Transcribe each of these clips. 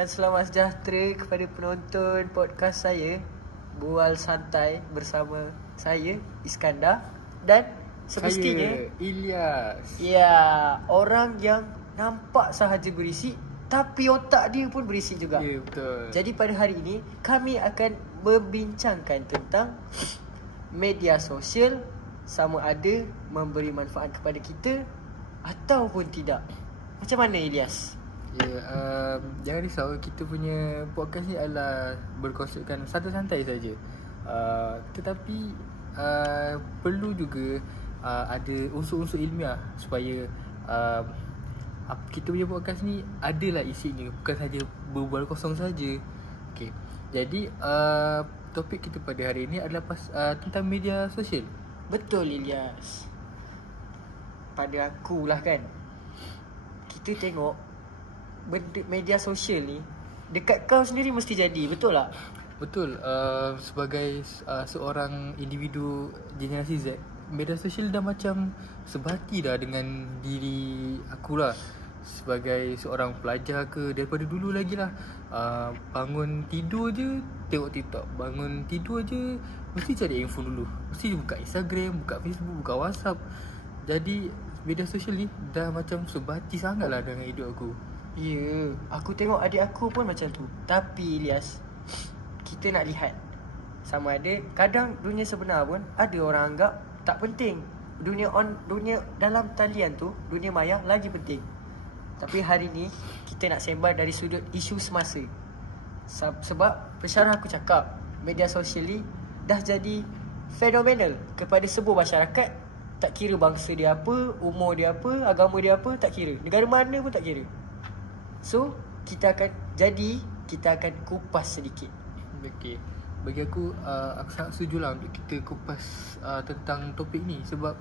dan selamat sejahtera kepada penonton podcast saya, Bual Santai, bersama saya Iskandar dan semestinya saya Ilyas. ya, orang yang nampak sahaja berisik tapi otak dia pun berisik juga. Ya, betul. Jadi pada hari ini kami akan membincangkan tentang media sosial, sama ada memberi manfaat kepada kita ataupun tidak. Macam mana, Ilyas? Ya, jangan risau, kita punya podcast ni adalah berkonsepkan santai-santai saja. Tetapi perlu juga ada unsur-unsur ilmiah supaya kita punya podcast ni adalah isinya, bukan saja berbual kosong saja. Okey. Jadi topik kita pada hari ini adalah tentang media sosial. Betul, Ilyas. Pada akulah kan, kita tengok benda media sosial ni dekat kau sendiri mesti jadi, betul tak? Betul. Sebagai seorang individu generasi Z, media sosial dah macam sebati dah dengan diri akulah. Sebagai seorang pelajar ke, daripada dulu lagi lah, bangun tidur je tengok TikTok, bangun tidur je mesti cari info dulu, mesti buka Instagram, buka Facebook, buka WhatsApp. Jadi media sosial ni dah macam sebati sangat lah dengan hidup aku. Ya, aku tengok adik aku pun macam tu. Tapi Ilyas, kita nak lihat sama ada kadang dunia sebenar pun ada orang anggap tak penting. Dunia dalam talian tu, dunia maya lagi penting. Tapi hari ni kita nak sembang dari sudut isu semasa. Sebab pensyarah aku cakap, media sosial ni dah jadi fenomenal kepada sebuah masyarakat. Tak kira bangsa dia apa, umur dia apa, agama dia apa, tak kira. Negara mana pun tak kira. So, kita akan kupas sedikit. Okey. Bagi aku sangat setuju lah untuk kita kupas tentang topik ni. Sebab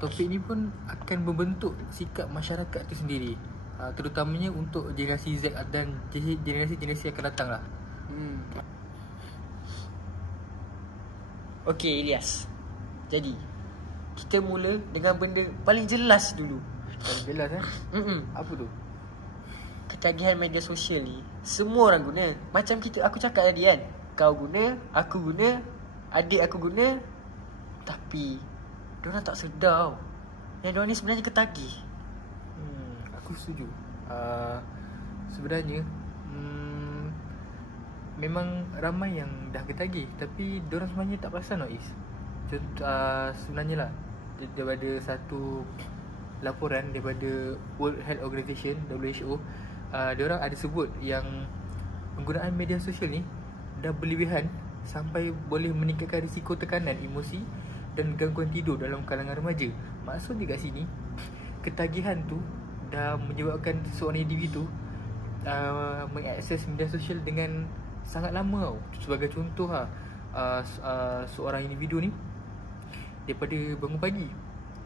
topik ni pun akan membentuk sikap masyarakat tu sendiri, terutamanya untuk generasi Z dan generasi-generasi akan datang lah. Okey, Ilyas. Jadi, kita mula dengan benda paling jelas dulu. Paling jelas Apa tu? Ketagihan media sosial ni semua orang guna. Macam aku cakap tadi kan, kau guna, aku guna, adik aku guna. Tapi diorang tak sedar yang diorang ni sebenarnya ketagih. Aku setuju. Sebenarnya memang ramai yang dah ketagih, tapi diorang sebenarnya tak perasan tau, Is. Sebenarnya lah, daripada satu laporan daripada World Health Organization, WHO, diorang ada sebut yang penggunaan media sosial ni dah berlebihan sampai boleh meningkatkan risiko tekanan emosi dan gangguan tidur dalam kalangan remaja. Maksudnya kat sini, ketagihan tu dah menyebabkan seorang individu mengakses media sosial dengan sangat lama tau. Sebagai contoh seorang individu ni, daripada bangun pagi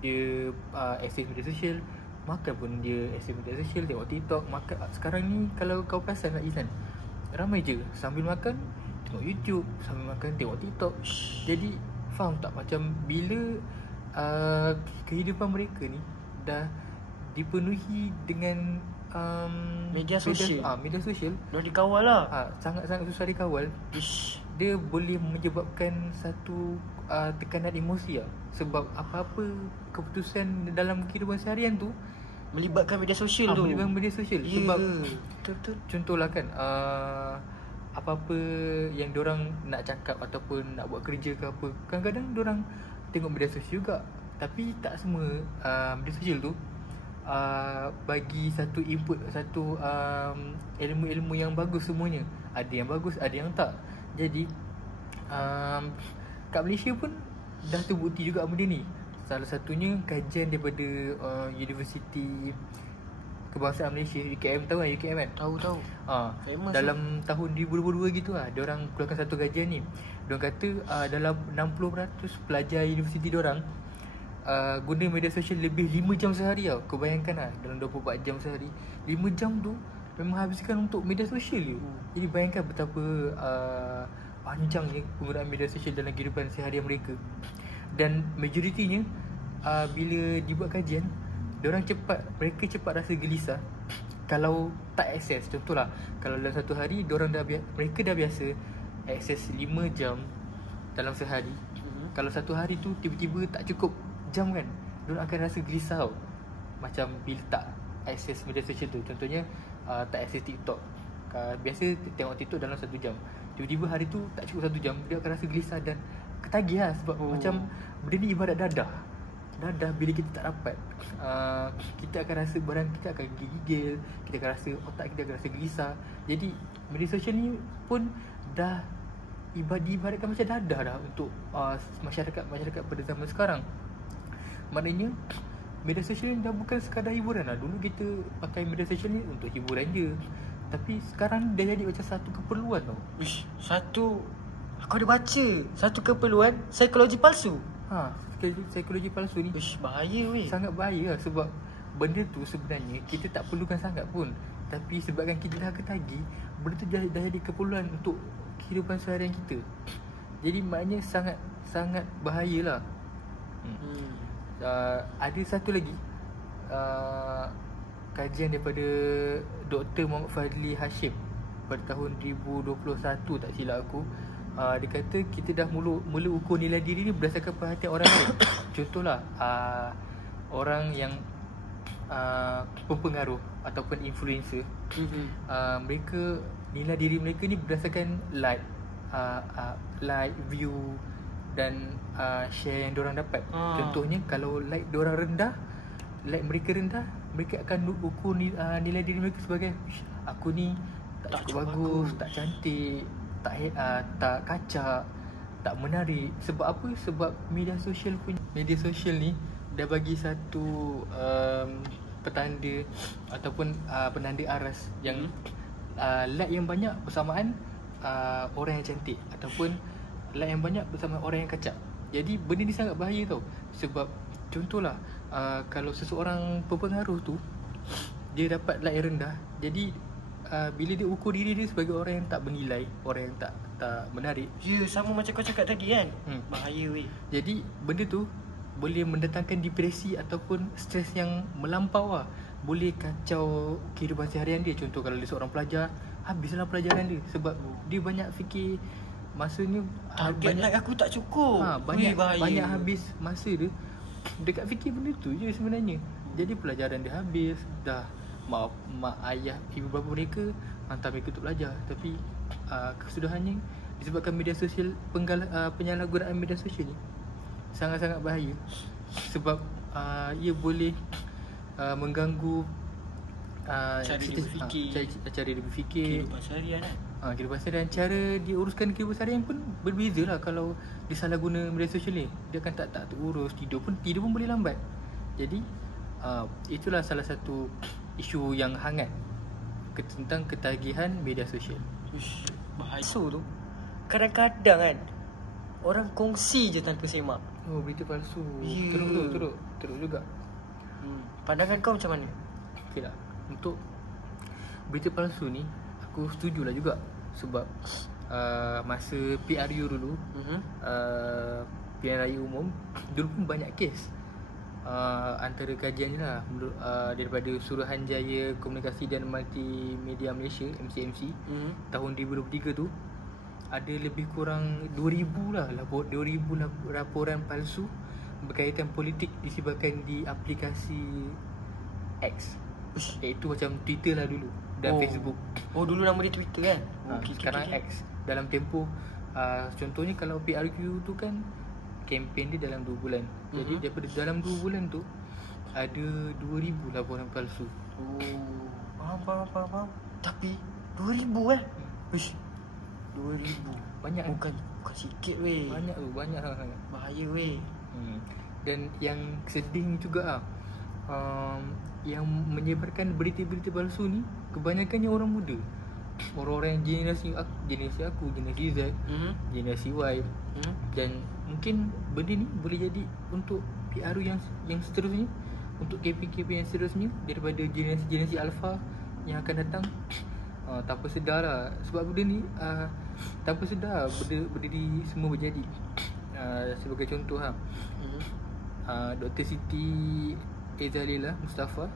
dia akses media sosial, makan pun dia akses media sosial, tengok TikTok, makan. Sekarang ni kalau kau perasan tak, Izan, ramai je sambil makan tengok YouTube, sambil makan tengok TikTok. Jadi faham tak, macam bila kehidupan mereka ni dah dipenuhi dengan media sosial. Media sosial Diorang dikawal lah. sangat-sangat susah dikawal. Dia boleh menyebabkan satu tekanan emosi lah. Sebab apa-apa keputusan dalam kehidupan seharian tu Melibatkan media sosial tu. Melibatkan media sosial. Ya, Sebab betul-betul. contohlah kan, apa-apa yang diorang nak cakap ataupun nak buat kerja ke apa, kadang-kadang diorang tengok media sosial juga. Tapi tak semua media sosial tu bagi satu input, satu ilmu-ilmu yang bagus semuanya. Ada yang bagus, ada yang tak. Jadi kat Malaysia pun dah terbukti juga benda ni. Salah satunya kajian daripada Universiti Kebangsaan Malaysia, UKM. Tahu kan UKM kan? Tahu. Famous dalam tahun 2022 gitu lah, diorang keluarkan satu kajian ni. Diorang kata dalam 60% pelajar universiti diorang guna media sosial lebih 5 jam sehari tau. Kau bayangkan lah, dalam 24 jam sehari, 5 jam tu memang habiskan untuk media sosial je. Jadi bayangkan betapa panjangnya penggunaan media sosial dalam kehidupan seharian mereka. Dan majoritinya bila dibuat kajian, mereka cepat rasa gelisah kalau tak akses, contohlah kalau dalam satu hari mereka dah biasa akses 5 jam dalam sehari. Kalau satu hari tu tiba-tiba tak cukup jam kan, diorang akan rasa gelisah. Macam bila tak akses media sosial tu, contohnya tak akses TikTok. Biasa tengok TikTok dalam 1 jam, tiba-tiba hari tu tak cukup 1 jam, dia akan rasa gelisah dan ketagih lah. Sebab macam benda ni ibarat dadah. Bila kita tak dapat, kita akan rasa badan kita akan gigil, kita akan rasa otak kita akan rasa gelisah. Jadi media sosial ni pun dah diibaratkan macam dadah dah untuk masyarakat pada zaman sekarang. Maknanya media sosial ni dah bukan sekadar hiburan lah. Dulu kita pakai media sosial ni untuk hiburan je, tapi sekarang dah jadi macam satu keperluan tau. Aku ada baca satu keperluan psikologi palsu. Psikologi palsu ni bahaya weh. Sangat bahaya lah, sebab benda tu sebenarnya kita tak perlukan sangat pun, tapi sebabkan kita dah ketagih, benda tu dah jadi keperluan untuk kehidupan seharian kita. Jadi maknanya sangat bahayalah. Ada satu lagi kajian daripada Dr. Muhammad Fadli Hashim pada tahun 2021 tak silap aku. Dia kata kita dah mula ukur nilai diri ni berdasarkan perhatian orang lain. Contohlah orang yang pempengaruh ataupun influencer, mereka nilai diri mereka ni berdasarkan like, view dan share yang diorang dapat. Contohnya kalau like mereka rendah, mereka akan ukur nilai diri mereka sebagai aku ni tak cukup bagus, tak cantik, tak kacak, tak menarik. Sebab apa? Sebab media sosial ni dah bagi satu petanda ataupun penanda aras yang like yang banyak bersamaan orang yang cantik, ataupun like yang banyak bersamaan orang yang kacak. Jadi benda ni sangat bahaya tau. Sebab contohlah kalau seseorang berpengaruh tu dia dapat like yang rendah, jadi bila dia ukur diri dia sebagai orang yang tak bernilai, orang yang tak menarik. Sama macam kau cakap tadi kan. Bahaya weh. Jadi benda tu boleh mendatangkan depresi ataupun stres yang melampau lah. Boleh kacau kehidupan seharian dia. Contoh kalau dia seorang pelajar, habislah pelajaran dia sebab dia banyak fikir masa ni target like aku tak cukup. Banyak habis masa dia dekat fikir benda tu je sebenarnya. Jadi pelajaran dia habis dah. Mak ayah ibu bapa mereka hantar mereka untuk belajar, tapi kesudahannya disebabkan media sosial, penyalahgunaan media sosial ni sangat-sangat bahaya. Sebab ia boleh mengganggu cara dia berfikir, kehidupan seharian kan. Kehidupan seharian, cara dia uruskan kehidupan seharian pun berbeza lah. Kalau dia salah guna media sosial ni, dia akan tak terurus. Tidur pun boleh lambat. Jadi itulah salah satu isu yang hangat tentang ketagihan media sosial. Bahaya tu. Kadang-kadang kan orang kongsi je tanpa semak. Berita palsu. Teruk juga. Pandangan kau macam mana? Okey lah, untuk berita palsu ni aku setujulah juga. Sebab masa PRU dulu, pilihan raya umum, dulu pun banyak kes. Antara kajian ni lah, daripada Suruhanjaya Komunikasi dan Multimedia Malaysia, MCMC, tahun 2023 tu, ada lebih kurang 2,000 lah 2,000 laporan palsu berkaitan politik disebabkan di aplikasi X, iaitu macam Twitter lah dulu dan Facebook. Dulu nama dia Twitter kan. Sekarang X. Dalam tempoh contohnya kalau PRQ tu kan kempen dia dalam 2 bulan. Jadi daripada dalam 2 bulan tu ada 2,000 laporan palsu. Faham. Tapi 2,000 Wish 2,000 banyak. Bukan sikit weh. Banyak sangat. Bahaya weh. Dan yang sedih juga yang menyebarkan berita-berita palsu ni kebanyakannya orang muda. Orang-orang yang generasi aku, generasi Z, generasi Y. Dan mungkin benda ni boleh jadi untuk PRU yang seterusnya, untuk kempen-kempen yang seterusnya daripada generasi alpha yang akan datang. Tanpa sedar lah. Sebab benda ni tanpa sedar benda ni semua berjadi. Sebagai contoh Dr. Siti Ezalila Mustafa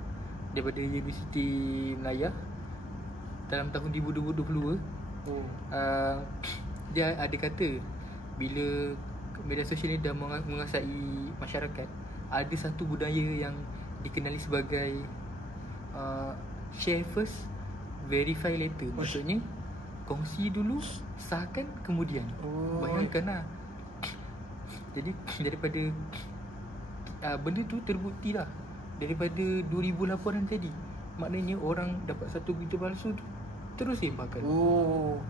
daripada Universiti Melaya dalam tahun 2022. Dia ada kata bila media sosial ni dah menguasai masyarakat, ada satu budaya yang dikenali sebagai share first, verify later. Maksudnya kongsi dulu, sahkan kemudian. Bayangkan lah. Jadi daripada benda tu terbukti lah daripada 2000 laporan tadi. Maknanya orang dapat satu berita palsu tu terus sebarkan.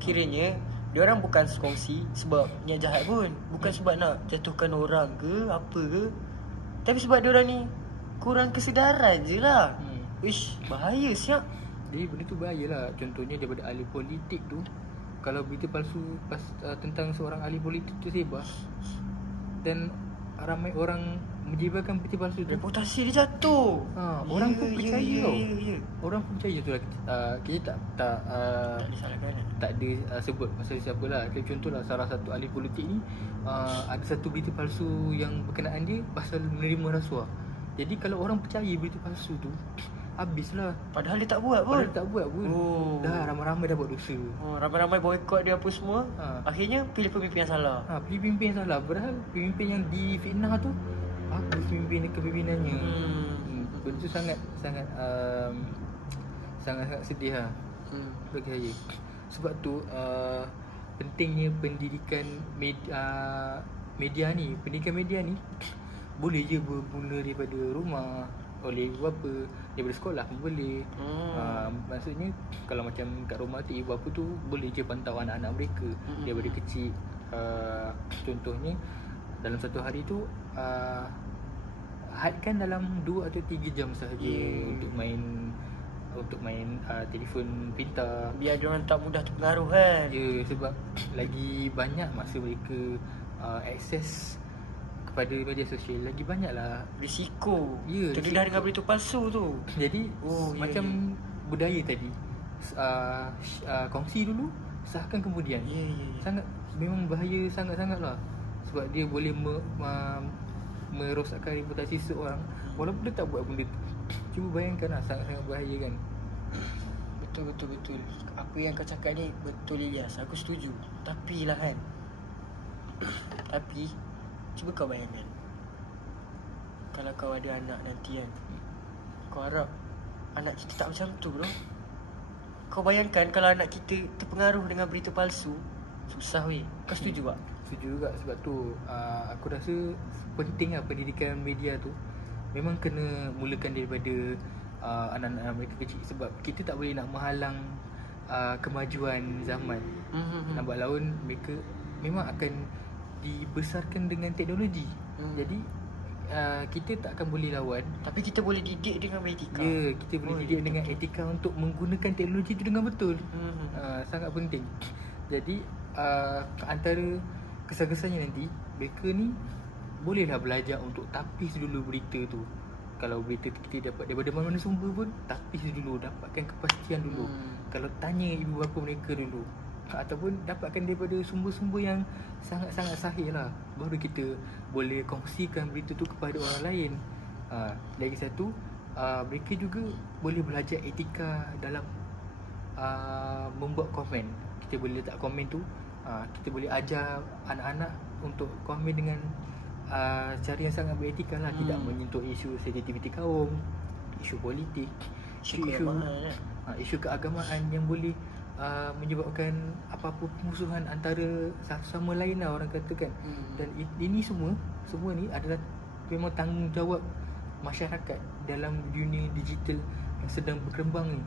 Kiranya diorang bukan kongsi sebab niat jahat pun, bukan sebab nak jatuhkan orang ke apa ke, tapi sebab diorang ni kurang kesedaran je lah. Wish, bahaya siap. Jadi benda tu bahaya lah. Contohnya daripada ahli politik tu, kalau berita palsu tentang seorang ahli politik tu sebar dan ramai orang menyebarkan berita palsu tu, reputasi dia jatuh. Orang pun percaya tau. Orang pun percaya tu lah. Kita tak ada sebut pasal siapa lah. Contohlah salah satu ahli politik ni ada satu berita palsu yang berkenaan dia pasal menerima rasuah. Jadi kalau orang percaya berita palsu tu, habislah. Padahal dia tak buat pun. Dah ramai-ramai dah buat dosa. Ramai-ramai boykot dia apa semua. Akhirnya pilih pemimpin yang salah. Pilih pemimpin yang salah. Padahal pemimpin yang difitnah tu bagus kepemimpinannya. Benda tu sangat sedih lah bagi saya. Sebab tu pentingnya pendidikan media ni. Pendidikan media ni boleh je bermula daripada rumah, oleh ibu bapa, daripada sekolah pun boleh. Maksudnya kalau macam kat rumah tu, ibu bapa tu boleh je pantau anak-anak mereka daripada kecil. Contohnya dalam satu hari tu hadkan dalam 2 atau 3 jam sahaja untuk main telefon pintar, biar diorang tak mudah terpengaruh kan. sebab lagi banyak masa mereka akses kepada media sosial, lagi banyaklah risiko terdedah dengan berita palsu tu. Jadi macam budaya tadi, kongsi dulu, sahkan kemudian. Sangat, memang bahaya sangat-sangat lah. Sebab dia boleh merosakkan reputasi seorang walaupun dia tak buat benda tu. Cuba bayangkan lah, sangat-sangat bahaya kan. Betul. Apa yang kau cakap ni betul, Ilyas. Aku setuju. Tapi lah kan, cuba kau bayangkan, kalau kau ada anak nanti kan, kau harap anak kita tak macam tu bro. Kau bayangkan kalau anak kita terpengaruh dengan berita palsu, susah weh. Kau setuju tak? Setuju juga. Sebab tu aku rasa penting lah pendidikan media tu. Memang kena mulakan daripada anak-anak mereka kecil. Sebab kita tak boleh nak menghalang kemajuan zaman. Lambat laun mereka memang akan dibesarkan dengan teknologi. Jadi kita tak akan boleh lawan, tapi kita boleh didik dengan etika. Kita boleh didik dengan etika untuk menggunakan teknologi itu dengan betul. Sangat penting. Jadi antara kesan-kesannya nanti, mereka ni bolehlah belajar untuk tapis dulu berita tu. Kalau berita kita dapat daripada mana-mana sumber pun, tapis dulu, dapatkan kepastian dulu. Kalau tanya ibu bapa mereka dulu, ataupun dapatkan daripada sumber-sumber yang sangat-sangat sahih lah, baru kita boleh kongsikan berita tu kepada orang lain. Lagi satu, mereka juga boleh belajar etika dalam membuat komen. Kita boleh letak komen tu, kita boleh ajar anak-anak untuk komen dengan cara yang sangat beretika lah. Tidak menyentuh isu sensitiviti kaum, isu politik, isu keagamaan yang boleh menyebabkan apa-apa permusuhan antara satu sama lain lah, orang katakan. Dan ini semua ni adalah memang tanggungjawab masyarakat dalam dunia digital yang sedang berkembang ni.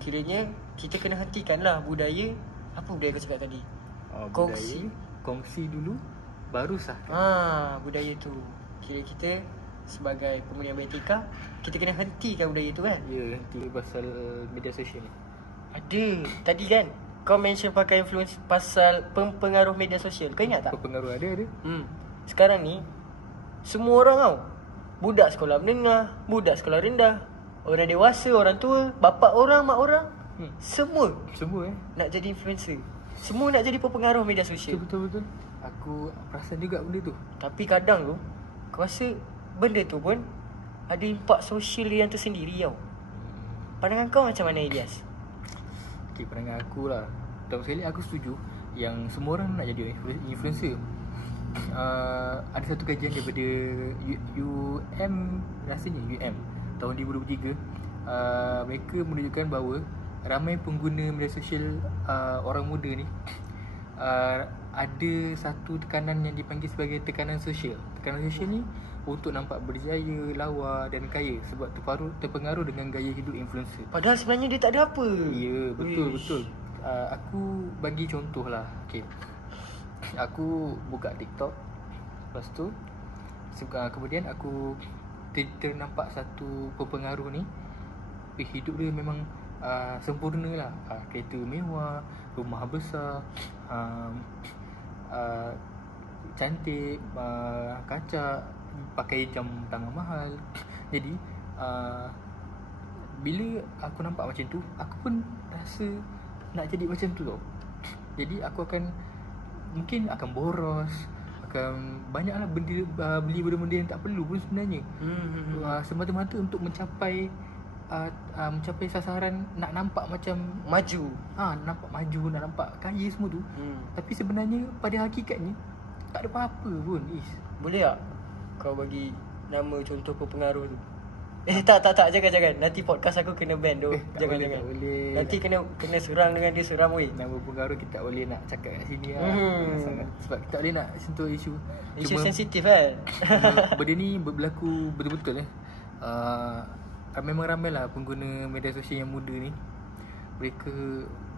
Kiranya kita kena hentikan lah budaya. Apa budaya kau cakap tadi? Kongsi dulu, baru sahkan. Budaya tu, kira kita sebagai pengguna yang beretika, kita kena hentikan budaya tu kan. Henti pasal media sosial ni. Ada tadi kan kau mention pakai influence pasal pengaruh media sosial. Kau ingat tak? Pengaruh ada. Sekarang ni semua orang tau, budak sekolah menengah, budak sekolah rendah, orang dewasa, orang tua, bapa orang, mak orang, semua nak jadi influencer. Semua nak jadi pengaruh media sosial. Betul. Aku perasan juga benda tu. Tapi kadang tu, aku rasa benda tu pun ada impak sosial yang tersendiri tau. Pandangan kau macam mana, Ilyas? Okay, pandangan aku lah, pertama sekali aku setuju yang semua orang nak jadi influencer. Ada satu kajian daripada UM, rasanya UM tahun 2023, mereka menunjukkan bahawa ramai pengguna media sosial orang muda ni ada satu tekanan yang dipanggil sebagai tekanan sosial. Tekanan sosial ni untuk nampak berjaya, lawa dan kaya sebab terpengaruh dengan gaya hidup influencer. Padahal sebenarnya dia tak ada apa. Ya, betul. Aku bagi contoh lah. Okay, aku buka TikTok. Lepas tu kemudian aku ternampak satu pengaruh ni. Hidup dia memang sempurna lah. Kereta mewah, rumah besar, cantik, kacak, pakai jam tangan mahal. Jadi bila aku nampak macam tu, aku pun rasa nak jadi macam tu tau. Jadi aku mungkin akan boros, akan banyaklah beli benda-benda yang tak perlu pun sebenarnya. Semata-mata untuk mencapai sasaran, nak nampak macam Maju. nampak maju, nak nampak kaya semua tu. Tapi sebenarnya pada hakikatnya tak ada apa-apa pun, Is. Boleh tak kau bagi nama contoh pengaruh tu? Tak, jangan. Nanti podcast aku kena ban tu. Jangan. Tak boleh. Nanti kena serang dengan dia, seram weh. Nama pengaruh kita tak boleh nak cakap kat sini lah. Sangat. Sebab kita tak boleh nak sentuh isu Sensitif kan. Benda ni berlaku betul-betul memang ramai lah pengguna media sosial yang muda ni. Mereka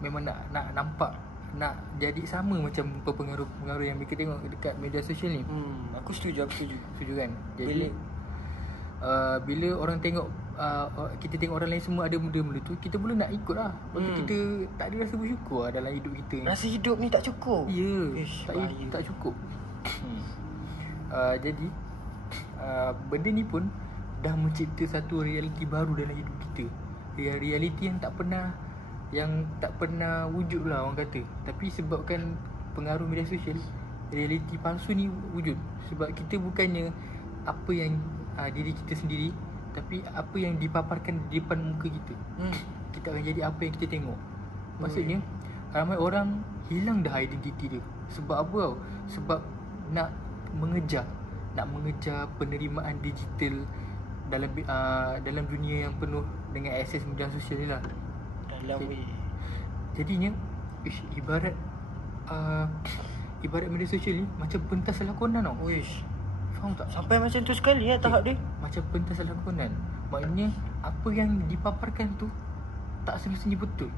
memang nak nampak, nak jadi sama macam pengaruh-pengaruh yang mereka tengok dekat media sosial ni. Aku setuju. Setuju kan? Jadi bila orang tengok, kita tengok orang lain semua ada benda-benda tu, kita pula nak ikut lah. Lepas tu kita tak ada rasa bersyukur lah dalam hidup kita ni. Rasa hidup ni tak cukup. Ya, tak cukup. Jadi benda ni pun dah mencipta satu realiti baru dalam hidup kita. Realiti yang tak pernah wujud lah orang kata. Tapi sebabkan pengaruh media sosial, realiti palsu ni wujud. Sebab kita bukannya apa yang diri kita sendiri, tapi apa yang dipaparkan di depan muka kita. Kita akan jadi apa yang kita tengok. Maksudnya ramai orang hilang dah identiti dia. Sebab apa tau? Sebab nak mengejar penerimaan digital dalam dunia yang penuh dengan akses media sosial ni lah. Jadinya ibarat media sosial ni macam pentas lakonan tau. Faham tak? Sampai macam tu sekali tahap dia. Macam pentas lakonan. Maknanya apa yang dipaparkan tu tak semestinya betul.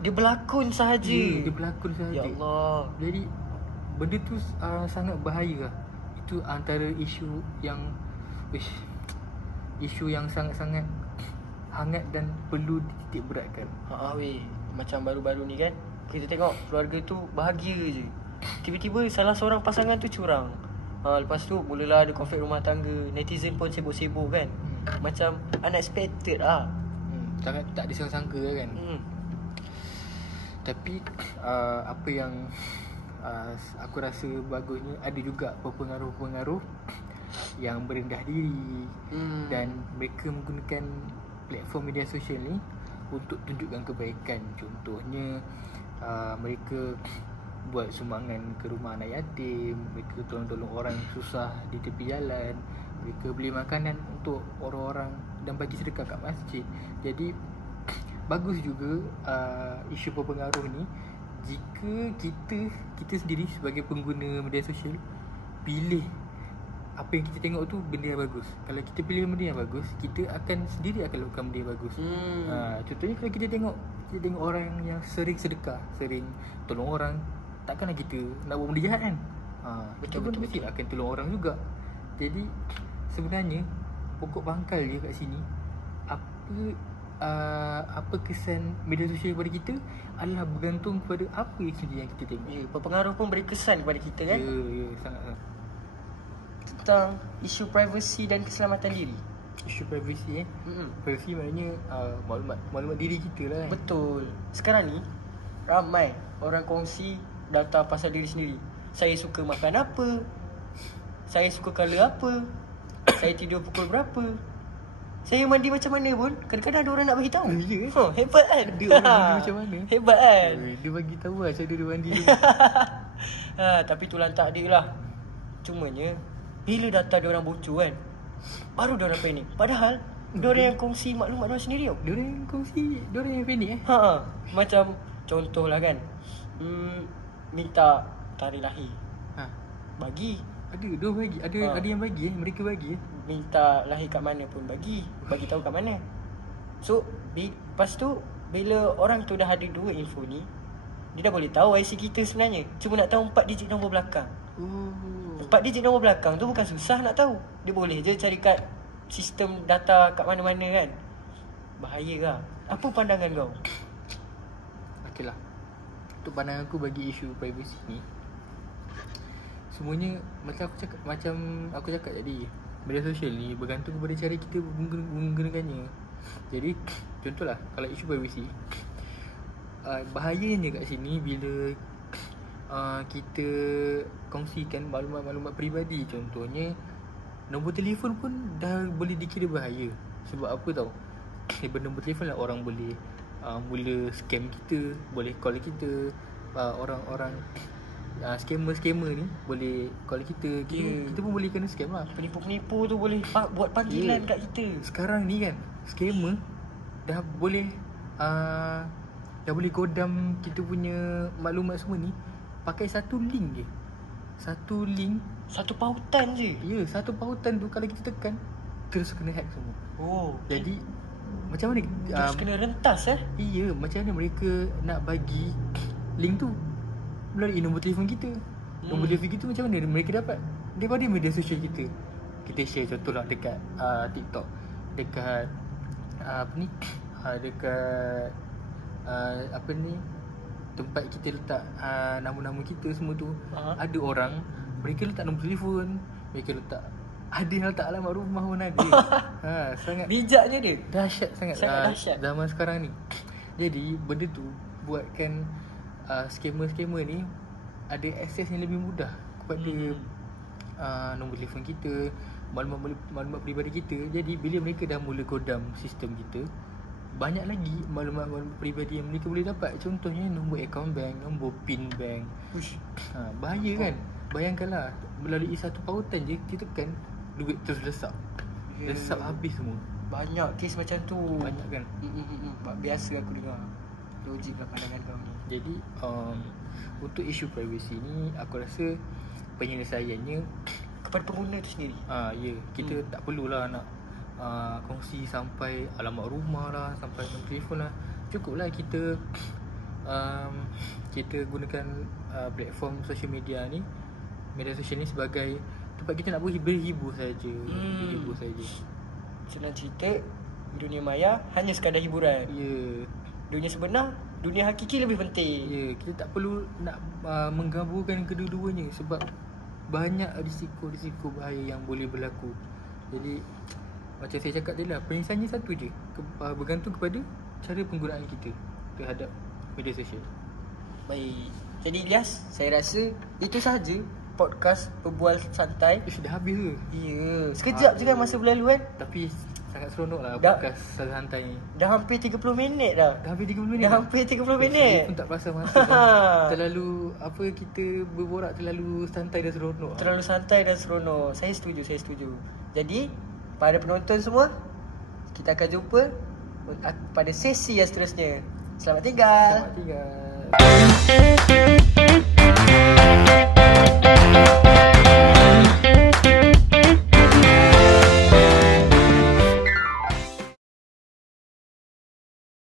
Dia berlakon sahaja. Dia berlakon sahaja. Ya Allah. Jadi benda tu sangat bahaya lah. Itu antara isu yang sangat-sangat hangat dan perlu dititik beratkan. Macam baru-baru ni kan, kita tengok keluarga tu bahagia je, tiba-tiba salah seorang pasangan tu curang. Lepas tu mulalah ada konflik rumah tangga. Netizen pun sibuk-sibuk kan. Macam unexpected lah. Sangat tak disangka kan. Tapi apa yang aku rasa bagusnya, ada juga pengaruh-pengaruh yang merendah diri. Dan mereka menggunakan platform media sosial ni untuk tunjukkan kebaikan. Contohnya mereka buat sumbangan ke rumah anak yatim, mereka tolong-tolong orang susah di tepi jalan, mereka beli makanan untuk orang-orang dan bagi sedekah kat masjid. Jadi bagus juga isu berpengaruh ni jika kita sendiri sebagai pengguna media sosial pilih apa yang kita tengok tu benda yang bagus. Kalau kita pilih benda yang bagus, kita sendiri akan lakukan benda yang bagus. Contohnya kalau kita tengok orang yang sering sedekah, sering tolong orang, takkanlah kita nak buat benda jahat kan. Betul mesti akan tolong orang juga. Jadi sebenarnya pokok pangkal dia kat sini, apa kesan media sosial kepada kita adalah bergantung kepada apa yang kita tengok. Berpengaruh pun beri kesan kepada kita kan. Ya, sangat. Tentang isu privacy dan keselamatan diri. Isu privacy privacy maknanya maklumat diri kita lah kan. Betul. Sekarang ni ramai orang kongsi data pasal diri sendiri. Saya suka makan apa, saya suka colour apa, saya tidur pukul berapa, Saya mandi macam mana pun kadang-kadang ada orang nak bagi tahu. Ya ke? Hebat kan? Ada orang mandi macam mana? Hebat kan? Dia bagi tahu lah cara dia mandi tu. Tapi itulah takdir lah. Cumanya bila data dia orang bocor kan, baru dia orang panik. Padahal dia orang yang kongsi maklumat dia orang sendiri tau. Dia orang yang kongsi, dia orang yang panik Macam contohlah kan, minta tarikh lahir. Bagi. Ada, dia bagi. Ada yang bagi mereka bagi Minta lahir kat mana pun bagi tahu kat mana. So lepas tu bila orang tu dah ada dua info ni, dia dah boleh tahu IC kita sebenarnya. Cuma nak tahu 4 digit nombor belakang. 4 digit nombor belakang tu bukan susah nak tahu. Dia boleh je cari kat sistem data kat mana-mana kan. Bahaya lah. Apa pandangan kau? Okey lah. Untuk pandangan aku bagi isu privacy ni, semuanya macam aku cakap tadi, media sosial ni bergantung kepada cara kita menggunakannya. Jadi contohlah kalau isu privacy, bahayanya kat sini bila kita kongsikan maklumat-maklumat peribadi. Contohnya nombor telefon pun dah boleh dikira bahaya. Sebab apa tau? Daripada nombor telefon lah orang boleh mula scam kita, boleh call kita. Orang-orang scammer ni boleh call kita. Kita pun boleh kena scam lah. Penipu-penipu tu boleh buat panggilan kat kita. Sekarang ni kan scammer dah boleh godam kita punya maklumat semua ni pakai satu link je. Satu link, satu pautan je. ya, satu pautan tu kalau kita tekan terus kena hack semua. Jadi macam mana terus kena rentas iya, macam mana mereka nak bagi link tu melalui nombor telefon kita. Nombor telefon kita macam mana mereka dapat? Daripada media sosial kita. Kita share contohlah dekat TikTok, dekat dekat tempat kita letak nama-nama kita semua tu. Ada orang mereka letak nombor telefon, mereka letak ada yang letak alamat rumah pun ada. Sangat bijaknya dia. Dahsyat sangat dahsyat zaman sekarang ni. Jadi benda tu buatkan scammer-scammer ni ada akses yang lebih mudah kepada nombor telefon kita, maklumat peribadi kita. Jadi bila mereka dah mula godam sistem kita, banyak lagi maklumat-maklumat peribadi yang mereka boleh dapat. Contohnya nombor akaun bank, nombor PIN bank. Bahaya kan? Bayangkanlah melalui satu pautan je kita tekan, duit terus lesap. Lesap habis semua. Banyak kes macam tu. Banyak kan? Biasa aku dengar. Logik lah pandangan kau ni. Jadi untuk isu privacy ni aku rasa penyelesaiannya kepada pengguna tu sendiri. Ya, kita tak perlulah nak kongsi sampai alamat rumah lah, sampai nombor telefon lah. Cukuplah kita kita gunakan platform social media ni, media sosial ni sebagai tempat kita nak berhibur saja. Berhibur saja. Senang cerita, dunia maya hanya sekadar hiburan. Ya. Dunia sebenar, dunia hakiki lebih penting. Ya, kita tak perlu nak menggabungkan kedua-duanya sebab banyak risiko-risiko bahaya yang boleh berlaku. Jadi macam saya cakap tadi lah, penyelesaiannya satu je, bergantung kepada cara penggunaan kita terhadap media sosial. Baik. Jadi Ilyas, saya rasa itu sahaja podcast Berbual Santai. Dah habis ke? Ya, sekejap je kan masa berlalu kan. Tapi sangat seronok lah podcast santai ni. Dah hampir 30 minit dah. Dah hampir 30 minit. Dah hampir 30 minit. Saya pun tak perasan masa kan. Terlalu kita berborak terlalu santai dan seronok. Terlalu santai dan seronok. Saya setuju. Jadi pada penonton semua, kita akan jumpa pada sesi yang seterusnya. Selamat tinggal. Selamat tinggal.